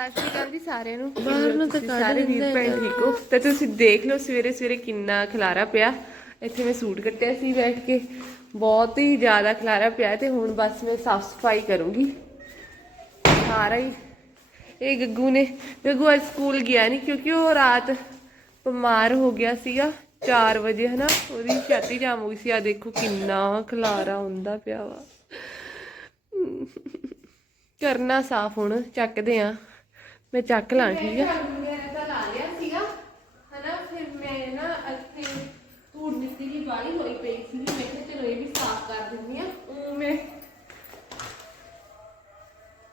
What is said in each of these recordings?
ਸਤਿ ਸ਼੍ਰੀ ਅਕਾਲ ਜੀ ਸਾਰਿਆਂ ਨੂੰ। ਬਾਹਰ ਨੂੰ ਤਾਂ ਕੱਢ ਸਾਰੇ ਵੀਰ ਭੈਣ ਠੀਕ ਹੋ? ਤੇ ਤੁਸੀਂ ਦੇਖ ਲਓ ਸਵੇਰੇ ਸਵੇਰੇ ਕਿੰਨਾ ਖਲਾਰਾ ਪਿਆ। ਇੱਥੇ ਮੈਂ ਸੂਟ ਕੱਟਿਆ ਸੀ ਬੈਠ ਕੇ। ਬਹੁਤ ਹੀ ਜ਼ਿਆਦਾ ਖਲਾਰਾ ਪਿਆ ਤੇ ਹੁਣ ਬਸ ਮੈਂ ਸਾਫ਼ ਸਫ਼ਾਈ ਕਰੂੰਗੀ। ਸਾਰਾ ਹੀ। ਇਹ ਗੱਗੂ ਨੇ ਗੱਗੂ ਅੱਜ ਸਕੂਲ ਗਿਆ ਨਹੀਂ ਕਿਉਂਕਿ ਉਹ ਰਾਤ ਬਿਮਾਰ ਹੋ ਗਿਆ ਸੀਗਾ। 4 ਵਜੇ ਹਨਾ ਉਹਦੀ ਛਾਤੀ ਜਾਮ ਹੋ ਗਈ ਸੀ। ਆ ਦੇਖੋ ਕਿੰਨਾ ਖਲਾਰਾ ਹੁੰਦਾ ਪਿਆ ਵਾ। ਕਰਨਾ ਸਾਫ਼ ਹੁਣ ਚੱਕਦੇ ਆ। ਮੈਂ ਚੱਕ ਲਾਂ ਠੀਕ ਆ ਵਗੈਰਾ ਤਾਂ ਲਾ ਲਿਆ ਸੀਗਾ ਹਨਾ ਫਿਰ ਮੈਂ ਨਾ ਇੱਥੇ ਧੂੜ ਮਿੱਟੀ ਦੀ ਬਾਲੀ ਹੋਈ ਪਈ ਸੀ ਮੈਂ ਕਿਹਾ ਚਲੋ ਇਹ ਵੀ ਸਾਫ਼ ਕਰ ਦਿੰਦੀ ਆ ਉਹ ਮੈਂ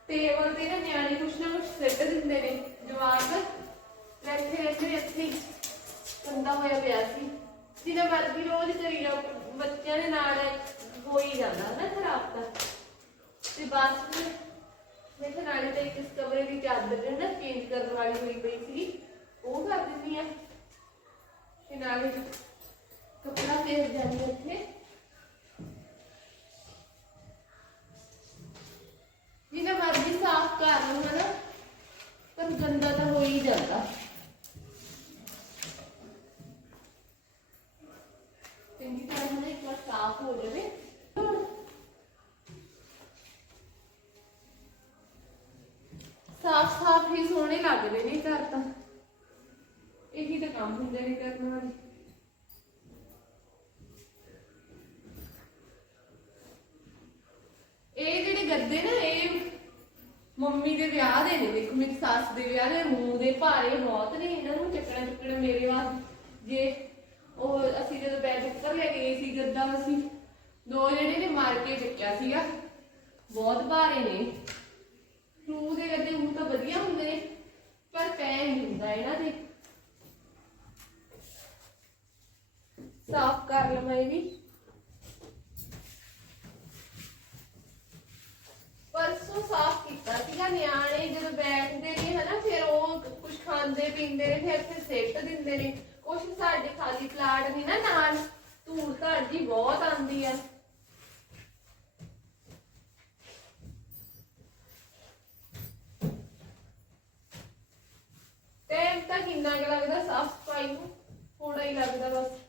ਟੇਬਲ ਤੇ ਨਾ ਨਿਆਣੇ ਕੁਛ ਨਾ ਕੁਛ ਸਿੱਟ ਦਿੰਦੇ ਨੇ ਜਵਾਕ ਬੈਠੇ ਰਹਿੰਦੇ ਇੱਥੇ ਹੀ ਗੰਦਾ ਹੋਇਆ ਪਿਆ ਸੀ ਜਿਹਦਾ ਮਰਜ਼ੀ ਰੋਜ਼ ਕਰੀ ਜਾਓ ਬੱਚਿਆਂ ਦੇ ਨਾਲ ਹੋ ਹੀ ਜਾਂਦਾ ਨਾ ਖਰਾਬ ਤਾਂ ਤੇ ਬਸ ਫਿਰ ਮੈਂ ਤਾਂ ਨਾਲੇ ਤਾਂ ਇੱਕ ਇਸ ਕਮਰੇ ਦੀ ਚਾਦਰ ਜਿਹੜੀ ਚੇਂਜ ਕਰਨ ਵਾਲੀ ਹੋਈ ਪਈ ਸੀ ਉਹ ਕਰ ਦਿੰਦੀ ਆ। ਤੇ ਨਾਲੇ ਕੱਪੜਾ ਫੇਰ ਜਾਂਦੀ ਆ ਇੱਥੇ ਜਿੰਨਾ ਮਰਜ਼ੀ ਸਾਫ਼ ਕਰ ਲਓ ਹਨਾ ਪਰ ਗੰਦਾ ਤਾਂ ਹੋ ਹੀ ਜਾਂਦਾ ਚੰਗੀ ਤਰ੍ਹਾਂ ਨਾ ਇੱਕ ਵਾਰ ਸਾਫ਼ ਹੋ ਜਾਵੇ ਹੁਣ ਸਾਫ਼ ਸਾਫ਼ ਹੀ ਸੋਹਣੇ ਲੱਗਦੇ ਨੇ ਘਰ ਤਾਂ ਇਹੀ ਤਾਂ ਕੰਮ ਹੁੰਦੇ ਇਹ ਜਿਹੜੇ ਗੱਦੇ ਨਾ, ਇਹ ਮੰਮੀ ਦੇ ਵਿਆਹ ਦੇ ਨੇ ਦੇਖੋ ਮੇਰੀ ਸੱਸ ਦੇ ਵਿਆਹ ਦੇ ਮੂੰਹ ਦੇ ਭਾਰੇ ਬਹੁਤ ਨੇ, ਇਹਨਾਂ ਨੂੰ ਚੱਕਣਾ ਚੁੱਕਣਾ ਮੇਰੇ ਵਾਸਤੇ। ਜੇ ਉਹ ਅਸੀਂ ਜਦੋਂ ਬੈਡ ਉੱਪਰ ਲੈ ਗਏ ਸੀ ਗੱਦਾ, ਅਸੀਂ ਦੋ ਜਿਹੜੇ ਨੇ ਮਾਰ ਕੇ ਚੱਕਿਆ ਸੀਗਾ। ਬਹੁਤ ਭਾਰੇ ਨੇ। ਟੂ ਦੇ ਗੱਦੇ ਉਹ ਤਾਂ ਵਧੀਆ ਹੁੰਦੇ ਨੇ, ਪਰ ਪੈ ਨਹੀਂ ਹੁੰਦਾ ਇਹਨਾਂ ਦੇ। ਸਾਫ਼ ਕਰ ਲਵਾਂ ਇਹ ਵੀ। ਪਰਸੋਂ ਸਾਫ਼ ਕੀਤਾ ਸੀਗਾ, ਨਿਆਣੇ ਜਦੋਂ ਬੈਠਦੇ ਨੇ ਹਨਾ, ਫਿਰ ਉਹ ਕੁਝ ਖਾਂਦੇ ਪੀਂਦੇ ਨੇ, ਫਿਰ ਫਿਰ ਸਿੱਟ ਦਿੰਦੇ ਨੇ। ਕੁਛ ਸਾਡੇ ਖਾਲੀ ਪਲਾਟ ਨੇ ਨਾ, ਨਾਲ ਧੂੜ ਧੜ ਜੀ ਬਹੁਤ ਆਉਂਦੀ ਆ। ਟਾਈਮ ਤਾਂ ਕਿੰਨਾ ਕੁ ਲੱਗਦਾ ਸਾਫ਼ ਸਫ਼ਾਈ ਨੂੰ? ਥੋੜਾ ਹੀ ਲੱਗਦਾ ਬਸ।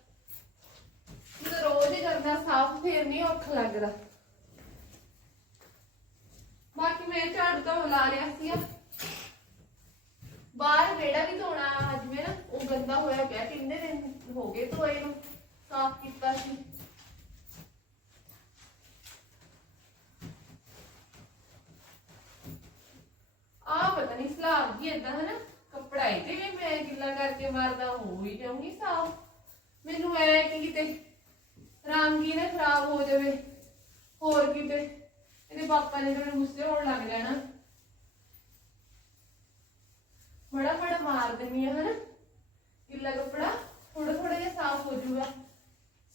ਕਰਦਾ, ਸਾਫ਼ ਫੇਰ ਨਹੀਂ ਔਖਾ ਲੱਗਦਾ। ਬਾਕੀ ਮੈਂ ਝਾੜੂ ਤਾਂ ਲਾ ਲਿਆ ਸੀ ਬਾਹਰ ਵਿਹੜਾ ਵੀ ਧੋਣਾ ਅੱਜ ਮੈਂ ਨਾ, ਉਹ ਗੰਦਾ ਹੋਇਆ ਪਿਆ ਕਿੰਨੇ ਦਿਨ ਹੋ ਗਏ ਧੋਏ ਨੂੰ, ਸਾਫ਼ ਕੀਤਾ ਸੀ। ਆ ਪਤਾ ਨਹੀਂ ਸਲਾਬ ਜੀ ਏਦਾਂ, ਹਨਾ? ਕੱਪੜਾ ਇਹਦੇ ਵੀ ਮੈਂ ਗਿੱਲਾ ਕਰਕੇ ਮਾਰਦਾ, ਹੋ ਹੀ ਜਾਊਂਗੀ ਸਾਫ਼। ਮੈਨੂੰ ਐ ਕਿ ਕਿਤੇ ਰੰਗ ਹੀ ਨਾ ਖਰਾਬ ਹੋ ਜਾਵੇ। ਹੋਰ ਕਿਤੇ ਇਹਦੇ ਪਾਪਾ ਨੇ ਮੈਨੂੰ ਗੁੱਸੇ ਹੋਣ ਲੱਗ ਜਾਣਾ। ਬੜਾ ਬੜਾ ਮਾਰ ਦਿੰਦੀ ਆ, ਹਨਾ? ਗਿੱਲਾ ਕੱਪੜਾ ਥੋੜਾ ਥੋੜਾ ਜਿਹਾ ਸਾਫ਼ ਹੋ ਜਾਊਗਾ।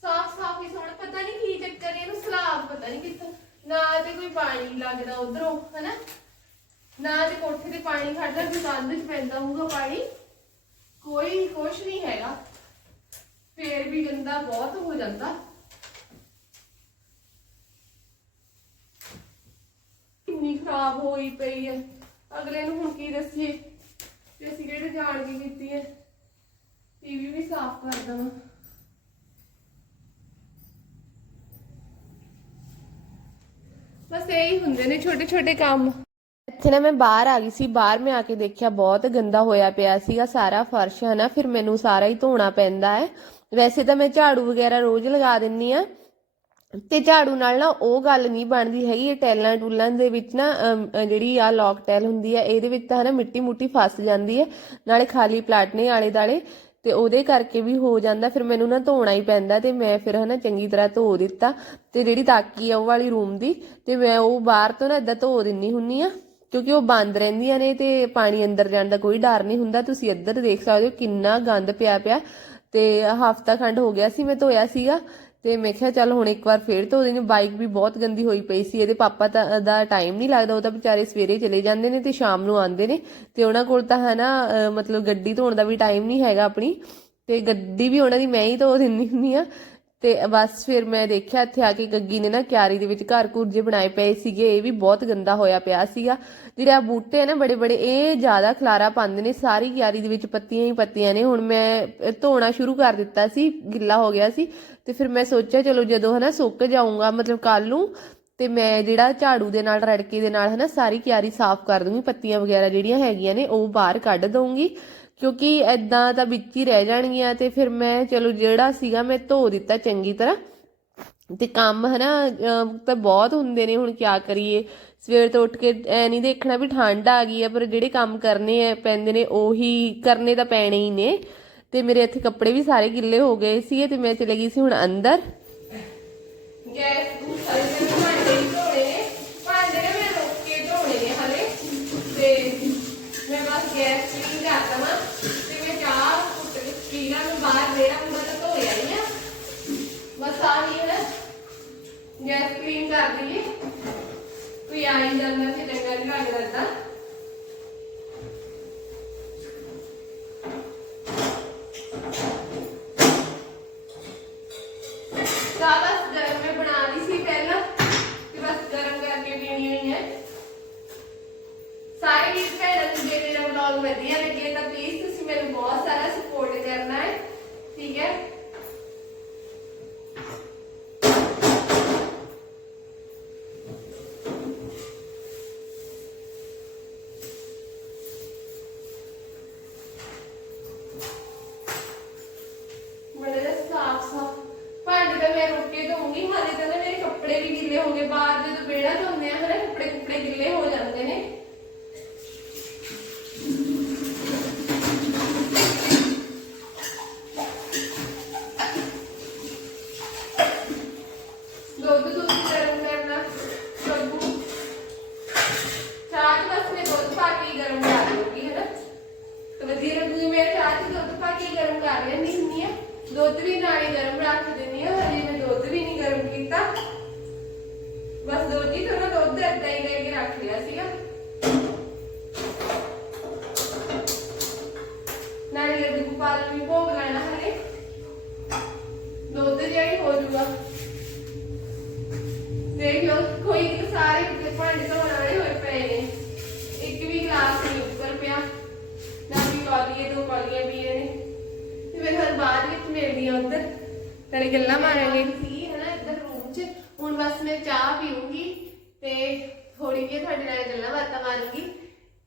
ਸਾਫ਼ ਸਾਫ਼ ਹੀ ਸੋਹਣਾ ਪਤਾ ਨਹੀਂ ਕੀ ਚੱਕਰ ਇਹਨੂੰ ਸਲਾਬ ਪਤਾ ਨਹੀਂ ਕਿੱਥੋਂ। ਨਾ ਤੇ ਕੋਈ ਪਾਣੀ ਲੱਗਦਾ ਉਧਰੋਂ, ਹਨਾ? ਨਾ ਤੇ ਕੋਠੇ ਤੇ ਪਾਣੀ ਖੜਦਾ ਵੀ ਕੰਧ 'ਚ ਪੈਂਦਾ ਹੋਊਗਾ ਪਾਣੀ। ਕੋਈ ਕੁਛ ਨਹੀਂ ਹੈਗਾ। ਫੇਰ ਵੀ ਗੰਦਾ ਬਹੁਤ ਹੋ ਜਾਂਦਾ। ਕਿੰਨੀ ਖਰਾਬ ਹੋਈ ਪਈ ਹੈ। ਅਗਲੇ ਨੂੰ ਹੁਣ ਕੀ ਦੱਸੀਏ? ਤੇ ਅਸੀਂ ਕਿਹੜੇ ਜਾਣ ਕੇ ਕੀਤੀ ਹੈ? ਟੀਵੀ ਵੀ ਸਾਫ਼ ਕਰ ਦੇਵਾਂ। ਬਸ ਇਹੀ ਹੁੰਦੇ ਨੇ ਛੋਟੇ ਛੋਟੇ ਕੰਮ। ਇੱਥੇ ਨਾ ਮੈਂ ਬਾਹਰ ਆ ਗਈ ਸੀ। ਬਾਹਰ ਮੈਂ ਆ ਕੇ ਦੇਖਿਆ, ਬਹੁਤ ਗੰਦਾ ਹੋਇਆ ਪਿਆ ਸੀਗਾ, ਸਾਰਾ ਫਰਸ਼ ਹਨਾ ਫਿਰ ਮੈਨੂੰ ਸਾਰਾ ਹੀ ਧੋਣਾ ਪੈਂਦਾ ਹੈ। ਵੈਸੇ ਤਾਂ ਮੈਂ ਝਾੜੂ ਵਗੈਰਾ ਰੋਜ਼ ਲਗਾ ਦਿੰਨੀ ਆ ਤੇ ਝਾੜੂ ਨਾਲ ਨਾ ਉਹ ਗੱਲ ਨਹੀਂ ਬਣਦੀ ਹੈਗੀ, ਇਹ ਟੈਲਾਂ ਟੂਲਾਂ ਦੇ ਵਿੱਚ ਨਾ ਜਿਹੜੀ ਆ ਲੌਕ ਟੈਲ ਹੁੰਦੀ ਹੈ ਇਹਦੇ ਵਿੱਚ ਤਾਂ ਹਨਾ ਮਿੱਟੀ ਮੁੱਟੀ ਫਸ ਜਾਂਦੀ ਹੈ ਨਾਲੇ ਖਾਲੀ ਪਲਾਟ ਨੇ ਆਲੇ ਦਾਲੇ ਤੇ ਉਹਦੇ ਕਰਕੇ ਵੀ ਹੋ ਜਾਂਦਾ, ਫਿਰ ਮੈਨੂੰ ਨਾ ਧੋਣਾ ਹੀ ਪੈਂਦਾ ਤੇ ਮੈਂ ਫਿਰ ਹਨਾ ਚੰਗੀ ਤਰ੍ਹਾਂ ਧੋ ਦਿੱਤਾ, ਤੇ ਜਿਹੜੀ ਤਾਕੀ ਆ ਉਹ ਵਾਲੀ ਰੂਮ ਦੀ, ਤੇ ਮੈਂ ਉਹ ਬਾਹਰ ਤੋਂ ਨਾ ਇਦਾਂ ਧੋ ਦਿੰਨੀ ਹੁੰਨੀ ਆ, ਕਿਉਂਕਿ ਉਹ ਬੰਦ ਰਹਿੰਦੀਆਂ ਨੇ ਤੇ ਪਾਣੀ ਅੰਦਰ ਜਾਣ ਦਾ ਕੋਈ ਡਰ ਨਹੀਂ ਹੁੰਦਾ, ਤੁਸੀਂ ਇੱਧਰ ਦੇਖ ਸਕਦੇ ਹੋ ਕਿੰਨਾ ਗੰਦ ਪਿਆ ਪਿਆ, ਤੇ ਹਫਤਾ ਖੰਡ ਹੋ ਗਿਆ ਸੀ, ਮੈਂ ਧੋਇਆ ਸੀਗਾ ਤੇ ਮੈਂ ਕਿਹਾ ਚੱਲ ਹੁਣ ਇੱਕ ਵਾਰ ਫੇਰ ਧੋ ਦੇਣੀ ਬਾਈਕ ਵੀ ਬਹੁਤ ਗੰਦੀ ਹੋਈ ਪਈ ਸੀ, ਇਹਦੇ ਪਾਪਾ ਤਾਂ ਦਾ ਟਾਈਮ ਨਹੀਂ ਲੱਗਦਾ, ਉਹ ਤਾਂ ਵਿਚਾਰੇ ਸਵੇਰੇ ਚਲੇ ਜਾਂਦੇ ਨੇ ਤੇ ਸ਼ਾਮ ਨੂੰ ਆਉਂਦੇ ਨੇ ਤੇ ਉਹਨਾਂ ਕੋਲ ਤਾਂ ਹੈ ਨਾ ਮਤਲਬ ਗੱਡੀ ਧੋਣ ਦਾ ਵੀ ਟਾਈਮ ਨਹੀਂ ਹੈਗਾ ਆਪਣੀ ਤੇ ਗੱਡੀ ਵੀ ਉਹਨਾਂ ਦੀ ਮੈਂ ਹੀ ਧੋ ਦਿੰਦੀ ਹੁੰਦੀ ਆ ਤੇ ਬਸ ਫਿਰ ਮੈਂ ਦੇਖਿਆ ਇੱਥੇ ਆ ਕੇ ਗੱਗੀ ਨੇ ਨਾ ਕਿਆਰੀ ਦੇ ਵਿੱਚ ਘਰ ਘੁਰਜੇ ਬਣਾਏ ਪਏ ਸੀਗੇ, ਇਹ ਵੀ ਬਹੁਤ ਗੰਦਾ ਹੋਇਆ ਪਿਆ ਸੀਗਾ। ਜਿਹੜੇ ਆ ਬੂਟੇ ਆ ਨਾ ਬੜੇ ਬੜੇ, ਇਹ ਜ਼ਿਆਦਾ ਖਲਾਰਾ ਪਾਉਂਦੇ ਨੇ, ਸਾਰੀ ਕਿਆਰੀ ਦੇ ਵਿੱਚ ਪੱਤੀਆਂ ਹੀ ਪੱਤੀਆਂ ਨੇ। ਹੁਣ ਮੈਂ ਧੋਣਾ ਸ਼ੁਰੂ ਕਰ ਦਿੱਤਾ ਸੀ, ਗਿੱਲਾ ਹੋ ਗਿਆ ਸੀ ਤੇ ਫਿਰ ਮੈਂ ਸੋਚਿਆ ਚਲੋ ਜਦੋਂ ਹਨਾ ਸੁੱਕ ਜਾਊਗਾ, ਮਤਲਬ ਕੱਲ ਨੂੰ ਤੇ ਮੈਂ ਜਿਹੜਾ ਝਾੜੂ ਦੇ ਨਾਲ, ਰੜਕੇ ਦੇ ਨਾਲ ਹਨਾ ਸਾਰੀ ਕਿਆਰੀ ਸਾਫ਼ ਕਰ ਦੂੰਗੀ, ਪੱਤੀਆਂ ਵਗੈਰਾ ਜਿਹੜੀਆਂ ਹੈਗੀਆਂ ਨੇ ਉਹ ਬਾਹਰ ਕੱਢ ਦਊਂਗੀ। ਕਿਉਂਕਿ ਐਦਾਂ ਤਾਂ ਵਿੱਚ ਹੀ ਰਹਿ ਜਾਣਗੀਆਂ ਤੇ ਫਿਰ ਮੈਂ ਚਲੋ ਜਿਹੜਾ ਸੀਗਾ ਮੈਂ ਧੋ ਦਿੱਤਾ ਚੰਗੀ ਤਰ੍ਹਾਂ। ਤੇ ਕੰਮ ਹਨਾ ਅਮ ਤਾਂ ਬਹੁਤ ਹੁੰਦੇ ਨੇ ਹੁਣ ਕਿਆ ਕਰੀਏ। ਸਵੇਰ ਤੋਂ ਉੱਠ ਕੇ ਐ ਨਹੀਂ ਦੇਖਣਾ ਵੀ ਠੰਡ ਆ ਗਈ ਹੈ ਪਰ ਜਿਹੜੇ ਕੰਮ ਕਰਨੇ ਆ ਪੈਂਦੇ ਨੇ ਉਹੀ ਕਰਨੇ ਤਾਂ ਪੈਣੇ ਹੀ ਨੇ। ਤੇ ਮੇਰੇ ਇੱਥੇ ਕੱਪੜੇ ਵੀ ਸਾਰੇ ਗਿੱਲੇ ਹੋ ਗਏ ਸੀਗੇ ਤੇ ਮੈਂ ਚਲੇ ਗਈ ਸੀ ਹੁਣ ਅੰਦਰ। ਗੈਸ ਨੂੰ ਸਾਰੇ ਤੇ ਭਾਂਡੇ ਹੀ ਧੋਣੇ ਨੇ ਭਾਂਡੇ ਨੇ ਮੈਂ ਰੁੱਕ ਕੇ ਧੋਣੇ ਨੇ ਹਲੇ ਤੇ ਮੈਂ ਬਸ ਗੈਸ ਕਲੀਨ ਕਰ ਦਵਾਂ ਤੇ ਮੈਂ ਚਾਹ ਕੁੱਟ ਕੇ ਪੀਣਾ ਨੂੰ ਬਾਹਰ ਮੇਰਾ ਪੂਰਾ ਤਾਂ ਧੋਇਆ ਹੀ ਆ ਬਸ ਆਹੀ ਹੈ ਨਾ ਗੈਸ ਕਲੀਨ ਕਰ ਦਈਏ ਕੋਈ ਆ ਜਾਂਦਾ ਸੀ ਚੰਗਾ ਨਹੀਂ ਲੱਗਦਾ ਏਦਾਂ। ਚਾਹ ਬਸ ਗਰਮ ਮੈਂ ਬਣਾ ਲਈ ਸੀ ਪਹਿਲਾਂ ਤੇ ਬਸ ਗਰਮ ਕਰਕੇ ਪੀਣੀ ਹੋਈ ਹੈ ਸਾਰੇ ਵੀਰ ਭੈਣਾਂ ਨੂੰ ਜੇ ਮੇਰਾ ਵਲੌਗ ਵਧੀਆ ਲੱਗੇ ਤਾਂ ਪਲੀਜ਼ ਤੁਸੀਂ ਮੈਨੂੰ ਬਹੁਤ ਸਾਰਾ ਸਪੋਰਟ ਕਰਨਾ ਹੈ ਠੀਕ ਹੈ ਬੜੇ ਸਾਫ਼ ਸਾਫ਼ ਭਾਂਡੇ ਤਾਂ ਮੈਂ ਰੁੱਕ ਕੇ ਧੋਉਂਗੀ ਹਾਲੇ ਤਾਂ ਨਾ ਮੇਰੇ ਕੱਪੜੇ ਵੀ ਗਿੱਲੇ ਹੋ ਗਏ ਬਾਹਰ ਜਦੋਂ ਵਿਹੜਾ ਧੋਂਦੇ ਆ ਹਨਾ ਕੱਪੜੇ ਕੁੱਪੜੇ ਗਿੱਲੇ ਹੋ ਜਾਂਦੇ ਨੇ ਦੁੱਧ ਦੁੱਧ ਗਰਮ ਕਰਨਾ ਸਬੂ ਚਾਹ ਚ ਬਸ ਮੈਂ ਦੁੱਧ ਪਾ ਕੇ ਹੀ ਗਰਮ ਕਰ ਲੂੰਗੀ ਹਨਾ ਤੇ ਵਧੀਆ ਲੱਗੂਗੀ ਮੈਂ ਚਾਹ ਚ ਦੁੱਧ ਪਾ ਕੇ ਹੀ ਗਰਮ ਕਰ ਲੈਂਦੀ ਹੁੰਦੀ ਆ ਦੁੱਧ ਵੀ ਨਾਲੇ ਗਰਮ ਰੱਖ ਦਿੰਦੀ ਆ ਹਜੇ ਮੈਂ ਦੁੱਧ ਵੀ ਨਹੀਂ ਗਰਮ ਕੀਤਾ। ਬਸ ਦੁੱਧ ਹੀ ਥੋੜਾ ਦੁੱਧ ਏਦਾਂ ਹੀ ਲੈ ਕੇ ਰੱਖ ਲਿਆ ਸੀਗਾ। ਨਾਲੇ ਲੱਡੂ ਗੋਪਾਲ ਨੂੰ ਵੀ ਭੋਗ ਲੈਣਾ ਹਲੇ। ਦੁੱਧ ਜਿਹਾ ਹੀ ਹੋ ਜਾਊਗਾ ਦੇਖ ਲਓ, ਕੋਈ ਨਹੀਂ ਸਾਰੇ ਭਾਂਡੇ ਧੋਣ ਵਾਲੇ ਹੋਏ ਪਏ ਨੇ। ਇੱਕ ਵੀ ਗਲਾਸ ਨਹੀਂ ਉੱਪਰ ਪਿਆ। ਨਾ ਵੀ ਕੌਲੀਏ ਦੋ ਕੌਲੀਆਂ ਵੀ ਨੇ। ਫਿਰ ਹਰ ਬਾਅਦ ਵਿੱਚ ਮਿਲਦੀ ਆ ਉੱਧਰ। ਤੇਰੇ ਗੱਲਾਂ ਮਾਰਾਂਗੇ ਸੀ ਹਨਾ ਇੱਧਰ ਰੂਮ 'ਚ। ਹੁਣ ਬਸ ਮੈਂ ਚਾਹ ਪੀਊਂਗੀ ਤੇ ਥੋੜੀ ਜਿਹੀ ਤੁਹਾਡੇ ਨਾਲ ਗੱਲਾਂ ਬਾਤਾਂ ਮਾਰੂੰਗੀ।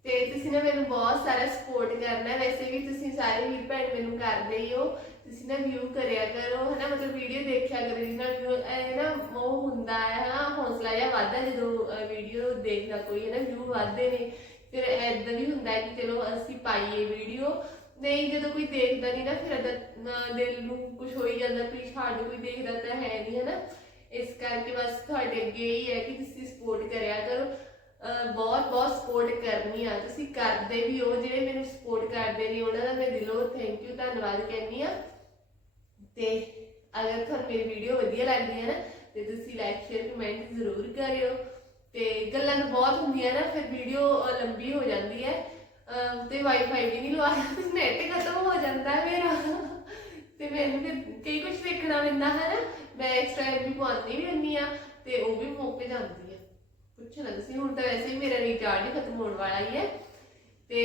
ਤੇ ਤੁਸੀਂ ਨਾ ਮੈਨੂੰ ਬਹੁਤ ਸਾਰਾ ਸਪੋਰਟ ਕਰਨਾ। ਵੈਸੇ ਵੀ ਤੁਸੀਂ ਸਾਰੇ ਵੀਰ ਭੈਣ ਮੈਨੂੰ ਕਰਦੇ ਹੀ ਹੋ। ਤੁਸੀਂ ਨਾ ਵਿਊ ਕਰਿਆ ਕਰੋ, ਹਨਾ? ਮਤਲਬ ਵੀਡੀਓ ਦੇਖਿਆ ਕਰੋ, ਜਿਹਦੇ ਨਾਲ ਨਾ ਉਹ ਹੁੰਦਾ ਹੈ, ਹਨਾ? ਹੌਸਲਾ ਜਿਹਾ ਵੱਧਦਾ ਜਦੋਂ ਵੀਡੀਓ ਦੇਖਦਾ ਕੋਈ ਹੈ ਵਿਊ ਵੱਧਦੇ ਨੇ। ਫਿਰ ਐਦਾਂ ਵੀ ਹੁੰਦਾ ਕਿ ਚਲੋ ਅਸੀਂ ਪਾਈਏ ਵੀਡੀਓ ਨਹੀਂ, ਜਦੋਂ ਕੋਈ ਦੇਖਦਾ ਨਹੀਂ ਨਾ, ਫਿਰ ਏਦਾਂ ਦਿਲ ਨੂੰ ਕੁਝ ਹੋ ਹੀ ਜਾਂਦਾ ਵੀ ਸਾਡੇ ਕੋਈ ਦੇਖਦਾ ਤਾਂ ਹੈ ਨਹੀਂ ਹਨਾ? ਇਸ ਕਰਕੇ ਬਸ ਤੁਹਾਡੇ ਅੱਗੇ ਹੀ ਹੈ ਕਿ ਤੁਸੀਂ ਸਪੋਰਟ ਕਰਿਆ ਕਰੋ। ਬਹੁਤ ਬਹੁਤ ਸਪੋਰਟ ਕਰਨੀ ਆ। ਤੁਸੀਂ ਕਰਦੇ ਵੀ ਹੋ, ਜਿਹੜੇ ਮੈਨੂੰ ਸਪੋਰਟ ਕਰਦੇ ਨੇ, ਉਹਨਾਂ ਦਾ ਮੈਂ ਦਿਲੋਂ ਥੈਂਕ ਯੂ ਧੰਨਵਾਦ ਕਹਿੰਦੀ ਆ। ਤੇ ਅਗਰ ਤੁਹਾਨੂੰ ਮੇਰੀ ਵੀਡੀਓ ਵਧੀਆ ਲੱਗਦੀ ਹੈ ਨਾ, ਤੇ ਤੁਸੀਂ ਲਾਈਕ ਸ਼ੇਅਰ ਕਮੈਂਟ ਜ਼ਰੂਰ ਕਰਿਓ। ਤੇ ਗੱਲਾਂ ਤਾਂ ਬਹੁਤ ਹੁੰਦੀਆਂ ਨਾ, ਫਿਰ ਵੀਡੀਓ ਲੰਬੀ ਹੋ ਜਾਂਦੀ ਹੈ। ਤੇ ਵਾਈਫਾਈ ਵੀ ਨਹੀਂ ਲਵਾਇਆ ਨੈਟ ਖਤਮ ਹੋ ਜਾਂਦਾ ਹੈ ਮੇਰਾ। ਤੇ ਮੈਨੂੰ ਫਿਰ ਕਈ ਕੁਝ ਦੇਖਣਾ ਪੈਂਦਾ, ਹੈ ਨਾ? ਮੈਂ ਐਕਸਟਰਾ ਵੀ ਪਾਉਂਦੀ ਵੀ ਹੁੰਦੀ ਆ ਤੇ ਉਹ ਵੀ ਮੁੱਕ ਜਾਂਦੀ ਹੈ। ਪੁੱਛ ਨਾ ਤੁਸੀਂ ਹੁਣ ਤਾਂ ਵੈਸੇ ਹੀ ਮੇਰਾ ਰੀਚਾਰਜ ਹੀ ਖਤਮ ਹੋਣ ਵਾਲਾ ਹੀ ਹੈ। ਤੇ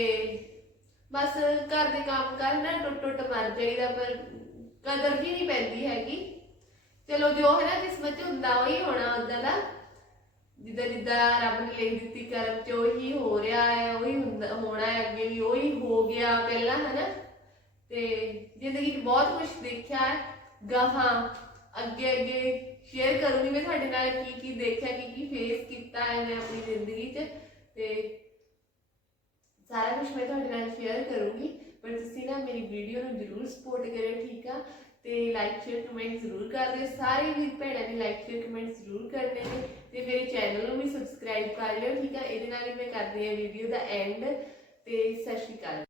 ਬਸ ਘਰ ਦੇ ਕੰਮ ਕਰਨਾ ਟੁੱਟ ਟੁੱਟ ਮਰ ਜਾਈਦਾ, ਪਰ ਕਦਰ ਵੀ ਨਹੀਂ ਪੈਂਦੀ ਹੈਗੀ। ਚਲੋ, ਜੋ ਹੈ ਨਾ ਕਿਸਮਤ ਚ ਹੁੰਦਾ, ਉਹੀ ਹੋਣਾ ਉਦਾਂ ਦਾ। ਜਿੱਦਾਂ ਜਿੱਦਾਂ ਰੱਬ ਨੇ ਲਿਖ ਦਿੱਤੀ ਕਰਮ ਚ ਉਹੀ ਹੋ ਰਿਹਾ ਹੈ, ਉਹੀ ਹੁੰਦਾ ਹੋਣਾ ਹੈ, ਅੱਗੇ ਵੀ ਉਹੀ ਹੋ ਗਿਆ ਪਹਿਲਾਂ ਹੈ ਨਾ ਤੇ ਜ਼ਿੰਦਗੀ 'ਚ ਬਹੁਤ ਕੁਝ ਦੇਖਿਆ ਹੈ। ਗਾਹਾਂ ਅੱਗੇ ਅੱਗੇ ਸ਼ੇਅਰ ਕਰੂੰਗੀ ਮੈਂ ਤੁਹਾਡੇ ਨਾਲ ਕੀ ਕੀ ਦੇਖਿਆ, ਕੀ ਕੀ ਫੇਸ ਕੀਤਾ ਹੈ ਮੈਂ ਆਪਣੀ ਜ਼ਿੰਦਗੀ 'ਚ। ਤੇ ਸਾਰਾ ਕੁਝ ਮੈਂ ਤੁਹਾਡੇ ਨਾਲ ਸ਼ੇਅਰ ਕਰੂੰਗੀ। ਪਰ ਤੁਸੀਂ ਨਾ ਮੇਰੀ ਵੀਡੀਓ ਨੂੰ ਜਰੂਰ ਸਪੋਰਟ ਕਰਿਓ, ਠੀਕ ਆ? ਤੇ ਲਾਈਕ ਸ਼ੇਅਰ ਕਮੈਂਟ ਜ਼ਰੂਰ ਕਰ ਦਿਓ। ਸਾਰੇ ਵੀ ਭੈਣਾਂ ਨੇ ਲਾਈਕ ਸ਼ੇਅਰ ਕਮੈਂਟ ਜ਼ਰੂਰ ਕਰਨੇ ਨੇ ਤੇ ਮੇਰੇ ਚੈਨਲ ਨੂੰ ਵੀ ਸਬਸਕ੍ਰਾਈਬ ਕਰ ਲਿਓ, ਠੀਕ ਆ? ਇਹਦੇ ਨਾਲ ਹੀ ਮੈਂ ਕਰਦੀ ਹਾਂ ਵੀਡੀਓ ਦਾ ਐਂਡ ਤੇ ਸਤਿ ਸ਼੍ਰੀ ਅਕਾਲ।